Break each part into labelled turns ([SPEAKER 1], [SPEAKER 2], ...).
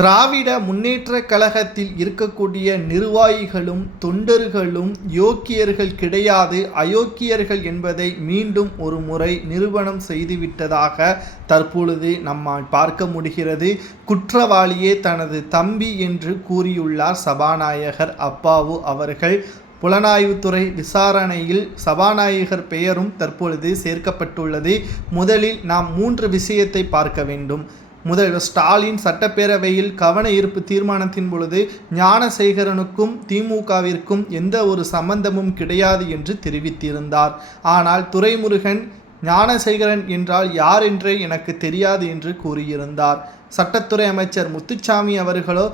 [SPEAKER 1] திராவிட முன்னேற்ற கழகத்தில் இருக்கக்கூடிய நிர்வாகிகளும் தொண்டர்களும் யோக்கியர்கள் கிடையாது. அயோக்கியர்கள் என்பதை மீண்டும் ஒரு முறை நிரூபணம் செய்துவிட்டதாக தற்பொழுது நம்மால் பார்க்க முடிகிறது. குற்றவாளியே தனது தம்பி என்று கூறியுள்ளார் சபாநாயகர் அப்பாவு அவர்கள். புலனாய்வுத்துறை விசாரணையில் சபாநாயகர் பெயரும் தற்பொழுது சேர்க்கப்பட்டுள்ளது. முதலில் நாம் மூன்று விஷயத்தை பார்க்க வேண்டும். முதல்வர் ஸ்டாலின் சட்டப்பேரவையில் கவன ஈர்ப்பு தீர்மானத்தின் பொழுது ஞானசேகரனுக்கும் திமுகவிற்கும் எந்த ஒரு சம்பந்தமும் கிடையாது என்று தெரிவித்திருந்தார். ஆனால் துரைமுருகன் ஞானசேகரன் என்றால் யார் என்றே எனக்கு தெரியாது என்று கூறியிருந்தார். சட்டத்துறை அமைச்சர் முத்துச்சாமி அவர்களோ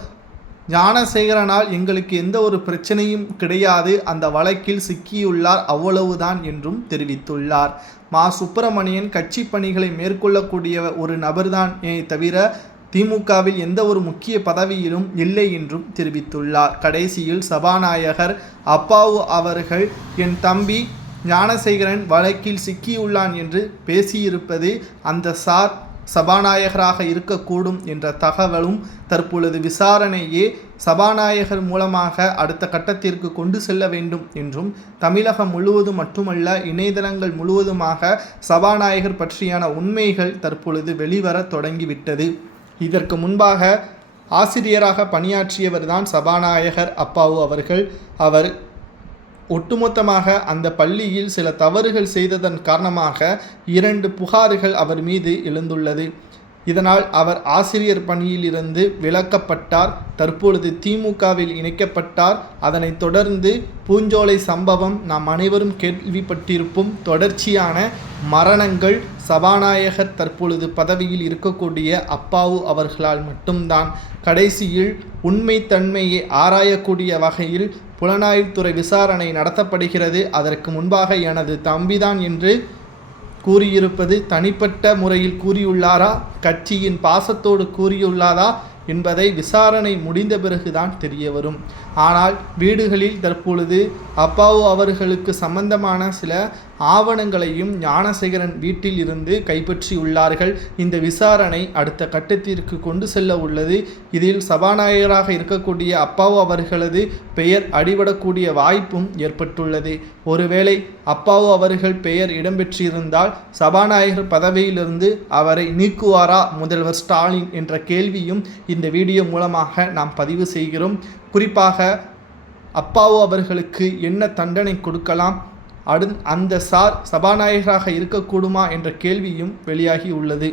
[SPEAKER 1] ஞானசேகரனால் எங்களுக்கு எந்த ஒரு பிரச்சனையும் கிடையாது. அந்த வழக்கில் சிக்கியுள்ளார் அவ்வளவுதான் என்றும் தெரிவித்துள்ளார். மா. சுப்பிரமணியன் கட்சி பணிகளை மேற்கொள்ளக்கூடிய ஒரு நபர்தான். தவிர திமுகவில் எந்த ஒரு முக்கிய பதவியிலும் இல்லை என்றும் தெரிவித்துள்ளார். கடைசியில் சபாநாயகர் அப்பாவு அவர்கள் என் தம்பி ஞானசேகரன் வழக்கில் சிக்கியுள்ளான் என்று பேசியிருப்பது அந்த சார் சபாநாயகராக இருக்கக்கூடும் என்ற தகவலும் தற்பொழுது விசாரணையே சபாநாயகர் மூலமாக அடுத்த கட்டத்திற்கு கொண்டு செல்ல வேண்டும் என்றும் தமிழகம் முழுவதும் மட்டுமல்ல இணையதளங்கள் முழுவதுமாக சபாநாயகர் பற்றியான உண்மைகள் தற்பொழுது வெளிவர தொடங்கிவிட்டது. இதற்கு முன்பாக ஆசிரியராக பணியாற்றியவர் தான் சபாநாயகர் அப்பாவு அவர்கள். அவர் ஒட்டுமொத்தமாக அந்த பள்ளியில் சில தவறுகள் செய்ததன் காரணமாக இரண்டு புகார்கள் அவர் மீது எழுந்துள்ளது. இதனால் அவர் ஆசிரியர் பணியிலிருந்து விலக்கப்பட்டார். தற்பொழுது திமுகவில் இணைக்கப்பட்டார். அதனைத் தொடர்ந்து பூஞ்சோலை சம்பவம் நாம் அனைவரும் கேள்விப்பட்டிருப்போம். தொடர்ச்சியான மரணங்கள் சபாநாயகர் தற்பொழுது பதவியில் இருக்கக்கூடிய அப்பாவு அவர்களால் மட்டும்தான். கடைசியில் உண்மைத்தன்மையை ஆராயக்கூடிய வகையில் புலனாய்வுத்துறை விசாரணை நடத்தப்படுகிறது. அதற்கு முன்பாக எனது தம்பிதான் என்று கூறியிருப்பது தனிப்பட்ட முறையில் கூறியுள்ளாரா? கட்சியின் பாசத்தோடு கூறியுள்ளாரா? என்பதை விசாரணை முடிந்த பிறகுதான் தெரிய வரும் ஆனால் வீடுகளில் தற்பொழுது அப்பாவு அவர்களுக்கு சம்பந்தமான சில ஆவணங்களையும் ஞானசேகரன் வீட்டில் இருந்து கைப்பற்றியுள்ளார்கள் இந்த விசாரணை அடுத்த கட்டத்திற்கு கொண்டு செல்ல உள்ளது. இதில் சபாநாயகராக இருக்கக்கூடிய அப்பாவு அவர்களது பெயர் அடிபடக்கூடிய வாய்ப்பும் ஏற்பட்டுள்ளது. ஒருவேளை அப்பாவு அவர்கள் பெயர் இடம்பெற்றிருந்தால் சபாநாயகர் பதவியிலிருந்து அவரை நீக்குவாரா முதல்வர் ஸ்டாலின் என்ற கேள்வியும் இந்த வீடியோ மூலமாக நாம் பதிவு செய்கிறோம். குறிப்பாக அப்பாவு அவர்களுக்கு என்ன தண்டனை கொடுக்கலாம்? அடு அந்த சார் சபாநாயகராக இருக்கக்கூடுமா? என்ற கேள்வியும் வெளியாகி உள்ளது.